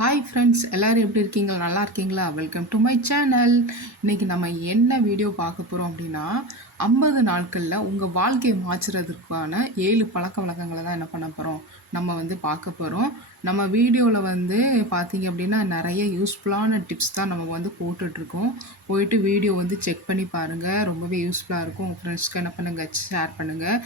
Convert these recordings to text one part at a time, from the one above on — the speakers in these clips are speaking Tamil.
ஹாய் ஃப்ரெண்ட்ஸ் எல்லோரும் எப்படி இருக்கீங்க? நல்லா இருக்கீங்களா? வெல்கம் டு மை சேனல் இன்றைக்கி நம்ம என்ன வீடியோ பார்க்க போகிறோம் அப்படின்னா ஐம்பது நாட்களில் உங்கள் வாழ்க்கையை மாற்றுறதுக்கான ஏழு பழக்க வழக்கங்களை தான் என்ன பண்ண போகிறோம் நம்ம வந்து பார்க்க போகிறோம் நம்ம வீடியோவில் வந்து பார்த்தீங்க அப்படின்னா நிறைய யூஸ்ஃபுல்லான டிப்ஸ் தான் நம்ம வந்து போட்டுட்ருக்கோம். போயிட்டு வீடியோ வந்து செக் பண்ணி பாருங்கள் ரொம்பவே யூஸ்ஃபுல்லாக இருக்கும். உங்கள் ஃப்ரெண்ட்ஸ்க்கு என்ன பண்ணுங்கள் ஷேர் பண்ணுங்கள்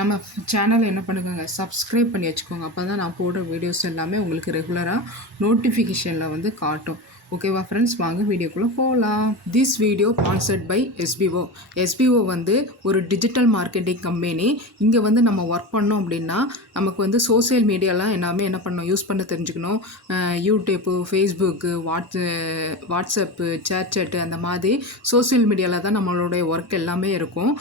நம்ம சேனலை என்ன பண்ணுங்க? சப்ஸ்கிரைப் பண்ணி வச்சுக்கோங்க. அப்போ தான் நான் போடுற வீடியோஸ் எல்லாமே உங்களுக்கு ரெகுலராக நோட்டிஃபிகேஷனில் வந்து காட்டும். ஓகேவா ஃப்ரெண்ட்ஸ் வாங்க வீடியோக்குள்ளே போகலாம் this video sponsored by SPO SPO வந்து ஒரு டிஜிட்டல் மார்க்கெட்டிங் கம்பெனி இங்கே வந்து நம்ம ஒர்க் பண்ணோம் அப்படின்னா நமக்கு வந்து சோசியல் மீடியாலாம் எல்லாமே என்ன பண்ணணும்? யூஸ் பண்ண தெரிஞ்சுக்கணும். YouTube Facebook whats WhatsApp chat அந்த மாதிரி சோசியல் மீடியாவில் தான் நம்மளுடைய ஒர்க் எல்லாமே இருக்கும்.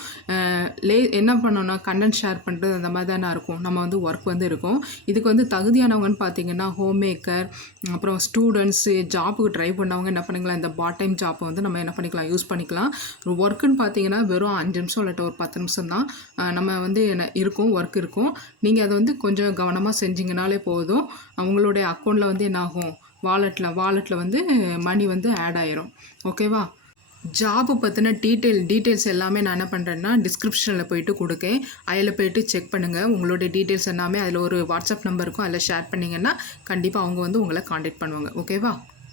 லே என்ன பண்ணோன்னா கண்டென்ட் ஷேர் பண்ணுறது அந்த மாதிரி தானே இருக்கும். நம்ம வந்து ஒர்க் வந்து இருக்கும். இதுக்கு வந்து தகுதியானவங்கன்னு பார்த்தீங்கன்னா ஹோம் மேக்கர் அப்புறம் ஸ்டூடெண்ட்ஸு ஜாபுக்கு ட்ரை பண்ணவங்க என்ன பண்ணிக்கலாம் இந்த பார்ட் டைம் ஜாப்பை வந்து நம்ம என்ன பண்ணிக்கலாம் யூஸ் பண்ணிக்கலாம். ஒர்க்குன்னு பார்த்தீங்கன்னா வெறும் அஞ்சு நிமிஷம் இல்லாட்ட ஒரு பத்து நிமிஷம் தான். நம்ம வந்து என்ன இருக்கும் ஒர்க் இருக்கும். நீங்கள் அதை வந்து கொஞ்சம் கவனமாக செஞ்சிங்கனாலே போதும். அவங்களுடைய அக்கௌண்ட்டில் வந்து என்ன ஆகும்? வாலெட்டில் வாலெட்டில் வந்து மணி வந்து ஆட் ஆயிரும். ஓகேவா ஜாப்பு பற்றின டீட்டெயில் டீட்டெயில்ஸ் எல்லாமே நான் என்ன பண்ணுறேன்னா டிஸ்கிரிப்ஷனில் போயிட்டு கொடுக்கேன். அதில் போயிட்டு செக் பண்ணுங்கள் உங்களுடைய டீட்டெயில்ஸ் எல்லாமே அதில் ஒரு வாட்ஸ்அப் நம்பருக்கும் அதில் ஷேர் பண்ணிங்கன்னா கண்டிப்பாக அவங்க வந்து உங்களை காண்டாக்ட் பண்ணுவாங்க. ஓகேவா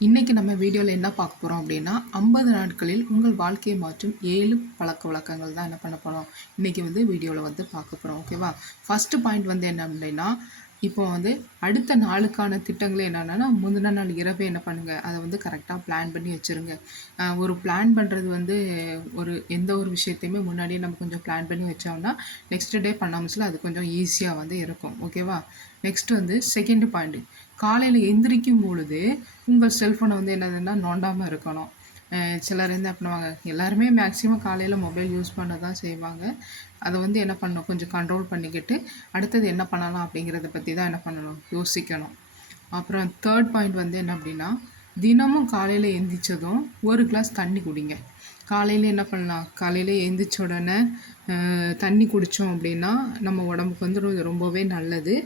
இன்றைக்கி நம்ம வீடியோவில் என்ன பார்க்க போகிறோம் அப்படின்னா ஐம்பது நாட்களில் உங்கள் வாழ்க்கையை மாற்றும் ஏழு பழக்க வழக்கங்கள் தான் என்ன பண்ண போகிறோம் இன்றைக்கி வந்து வீடியோவில் வந்து பார்க்க போகிறோம் ஓகேவா ஃபஸ்ட்டு பாயிண்ட் வந்து என்ன அப்படின்னா இப்போ வந்து அடுத்த நாளுக்கான திட்டங்களே என்னென்னா முந்தின நாள் இரவே என்ன பண்ணுங்கள் அதை வந்து கரெக்டாக பிளான் பண்ணி வச்சுருங்க. ஒரு பிளான் பண்ணுறது வந்து ஒரு எந்த ஒரு விஷயத்தையுமே முன்னாடியே நம்ம கொஞ்சம் பிளான் பண்ணி வச்சோம்னா நெக்ஸ்ட் டே பண்ணாமச்சில் அது கொஞ்சம் ஈஸியாக வந்து இருக்கும். ஓகேவா நெக்ஸ்ட் வந்து செகண்ட் பாயிண்ட் காலையில் எந்திரிக்கும் பொழுது உங்கள் செல்ஃபோனை வந்து என்னதுன்னா நோண்டாமல் இருக்கணும். சிலர் வந்து என்ன பண்ணுவாங்க எல்லாருமே மேக்ஸிமம் காலையில் மொபைல் யூஸ் பண்ண தான் செய்வாங்க. அதை வந்து என்ன பண்ணணும் கொஞ்சம் கண்ட்ரோல் பண்ணிக்கிட்டு அடுத்தது என்ன பண்ணலாம் அப்படிங்கிறத பற்றி தான் என்ன பண்ணணும் யோசிக்கணும். அப்புறம் தேர்ட் பாயிண்ட் வந்து என்ன அப்படின்னா தினமும் காலையில் எந்திரிச்சதும் ஒரு கிளாஸ் தண்ணி குடிங்க. காலையில் என்ன பண்ணலாம் காலையில் எழுந்திரிச்ச உடனே தண்ணி குடித்தோம் அப்படின்னா நம்ம உடம்புக்கு வந்து ரொம்பவே நல்லது.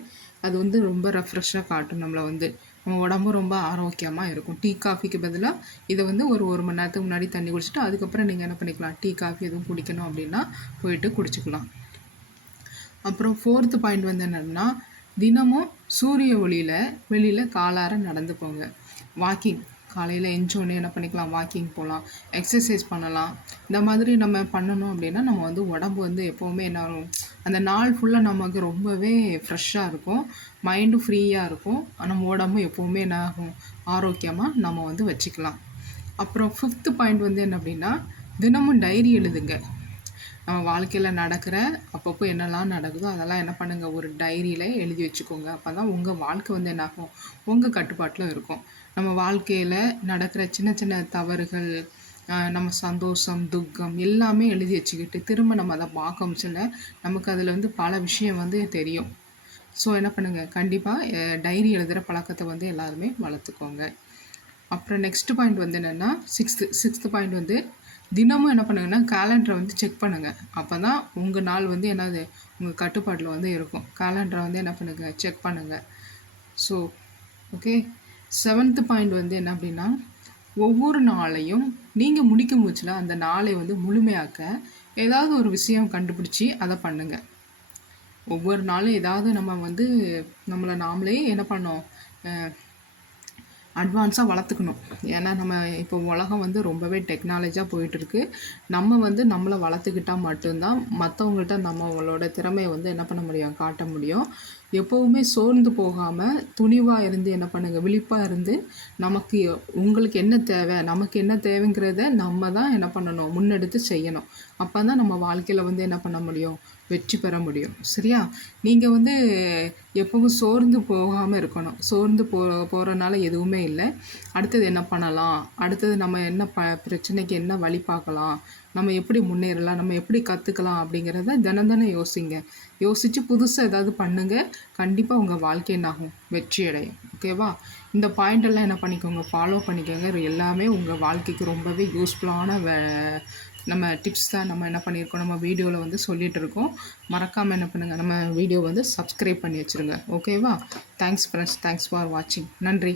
அது வந்து ரொம்ப ரெஃப்ரெஷ்ஷாக காட்டும் நம்மளை வந்து. நம்ம உடம்பு ரொம்ப ஆரோக்கியமாக இருக்கும். டீ காஃபிக்கு பதிலாக இதை வந்து ஒரு ஒரு மணி நேரத்துக்கு முன்னாடி தண்ணி குடிச்சிட்டு அதுக்கப்புறம் நீங்கள் என்ன பண்ணிக்கலாம்? டீ காஃபி எதுவும் குடிக்கணும் அப்படின்னா போயிட்டு குடிச்சிக்கலாம். அப்புறம் ஃபோர்த்து பாயிண்ட் வந்து என்னென்னா தினமும் சூரிய ஒளியில் வெளியில் காலார நடந்து போங்க. வாக்கிங் காலையில் எஞ்சோடனே என்ன பண்ணிக்கலாம்? வாக்கிங் போகலாம் எக்ஸசைஸ் பண்ணலாம். இந்த மாதிரி நம்ம பண்ணணும் அப்படின்னா நம்ம வந்து உடம்பு வந்து எப்போவுமே என்ன அந்த நாள் ஃபுல்லாக நமக்கு ரொம்பவே ஃப்ரெஷ்ஷாக இருக்கும். மைண்டும் ஃப்ரீயாக இருக்கும். நம்ம உடம்பு எப்போவுமே என்ன ஆகும்? ஆரோக்கியமாக நம்ம வந்து வச்சுக்கலாம். அப்புறம் ஃபிஃப்த்து பாயிண்ட் வந்து என்ன அப்படின்னா தினமும் டைரி எழுதுங்க. நம்ம வாழ்க்கையில் நடக்கிற அப்பப்போ என்னெல்லாம் நடக்குதோ அதெல்லாம் என்ன பண்ணுங்கள் ஒரு டைரியில் எழுதி வச்சுக்கோங்க. அப்போ தான் உங்கள் வாழ்க்கை வந்து என்னாகும் உங்கள் கட்டுப்பாட்டில் இருக்கும். நம்ம வாழ்க்கையில் நடக்கிற சின்ன சின்ன தவறுகள் நம்ம சந்தோஷம் துக்கம் எல்லாமே எழுதி வச்சுக்கிட்டு திரும்ப நம்ம அதை பார்க்கும் சொல்ல நமக்கு அதில் வந்து பல விஷயம் வந்து தெரியும். ஸோ என்ன பண்ணுங்கள் கண்டிப்பாக டைரி எழுதுகிற பழக்கத்தை வந்து எல்லாருமே வளர்த்துக்கோங்க. அப்புறம் நெக்ஸ்ட் பாயிண்ட் வந்து என்னென்னா சிக்ஸ்த்து சிக்ஸ்த்து பாயிண்ட் வந்து தினமும் என்ன பண்ணுங்கன்னா கேலண்டரை வந்து செக் பண்ணுங்கள் அப்போ தான் உங்கள் நாள் வந்து என்னது? உங்கள் கட்டுப்பாட்டில் வந்து இருக்கும். கேலண்டரை வந்து என்ன பண்ணுங்கள் செக் பண்ணுங்கள் ஸோ ஓகே செவன்த்து பாயிண்ட் வந்து என்ன அப்படின்னா ஒவ்வொரு நாளையும் நீங்கள் முடிக்கும் மூச்சில் அந்த நாளை வந்து முழுமையாக்க ஏதாவது ஒரு விஷயம் கண்டுபிடிச்சி அதை பண்ணுங்கள் ஒவ்வொரு நாளும் ஏதாவது நம்ம வந்து நம்மளை நாமளே என்ன பண்ணோம்? அட்வான்ஸாக வளர்த்துக்கணும். ஏன்னா நம்ம இப்போ உலகம் வந்து ரொம்பவே டெக்னாலஜியாக போயிட்டுருக்கு. நம்ம வந்து நம்மளை வளர்த்துக்கிட்டால் மட்டும்தான் மற்றவங்கள்ட்ட நம்ம அவங்களோட திறமையை வந்து என்ன பண்ண முடியும் காட்ட முடியும். எப்போவுமே சோர்ந்து போகாமல் துணிவாக இருந்து என்ன பண்ணுங்கள் விழிப்பாக இருந்து நமக்கு உங்களுக்கு என்ன தேவை நமக்கு என்ன தேவைங்கிறத நம்ம தான் என்ன பண்ணணும் முன்னெடுத்து செய்யணும். அப்போ தான் நம்ம வாழ்க்கையில் வந்து என்ன பண்ண முடியும்? வெற்றி பெற முடியும். சரியா? நீங்கள் வந்து எப்பவும் சோர்ந்து போகாமல் இருக்கணும். சோர்ந்து போ போகிறனால எதுவுமே இல்லை. அடுத்தது என்ன பண்ணலாம்? அடுத்தது நம்ம என்ன ப பிரச்சனைக்கு என்ன வழி பார்க்கலாம்? நம்ம எப்படி முன்னேறலாம்? நம்ம எப்படி கற்றுக்கலாம் அப்படிங்கிறத தினம் தினம் யோசிங்க. யோசித்து புதுசாக ஏதாவது பண்ணுங்கள் கண்டிப்பாக உங்கள் வாழ்க்கை என்னாகும்? வெற்றி அடையும். ஓகேவா இந்த பாயிண்டெல்லாம் என்ன பண்ணிக்கோங்க? ஃபாலோ பண்ணிக்கோங்க. எல்லாமே உங்கள் வாழ்க்கைக்கு ரொம்பவே யூஸ்ஃபுல்லான வே நம்ம டிப்ஸ் தான் நம்ம என்ன பண்ணியிருக்கோம் நம்ம வீடியோவில் வந்து சொல்லிகிட்டு இருக்கோம் மறக்காமல் என்ன பண்ணுங்கள் நம்ம வீடியோ வந்து சப்ஸ்கிரைப் பண்ணி வச்சுருங்க. ஓகேவா தேங்க்ஸ் ஃப்ரெண்ட்ஸ் தேங்க்ஸ் ஃபார் வாட்சிங் நன்றி.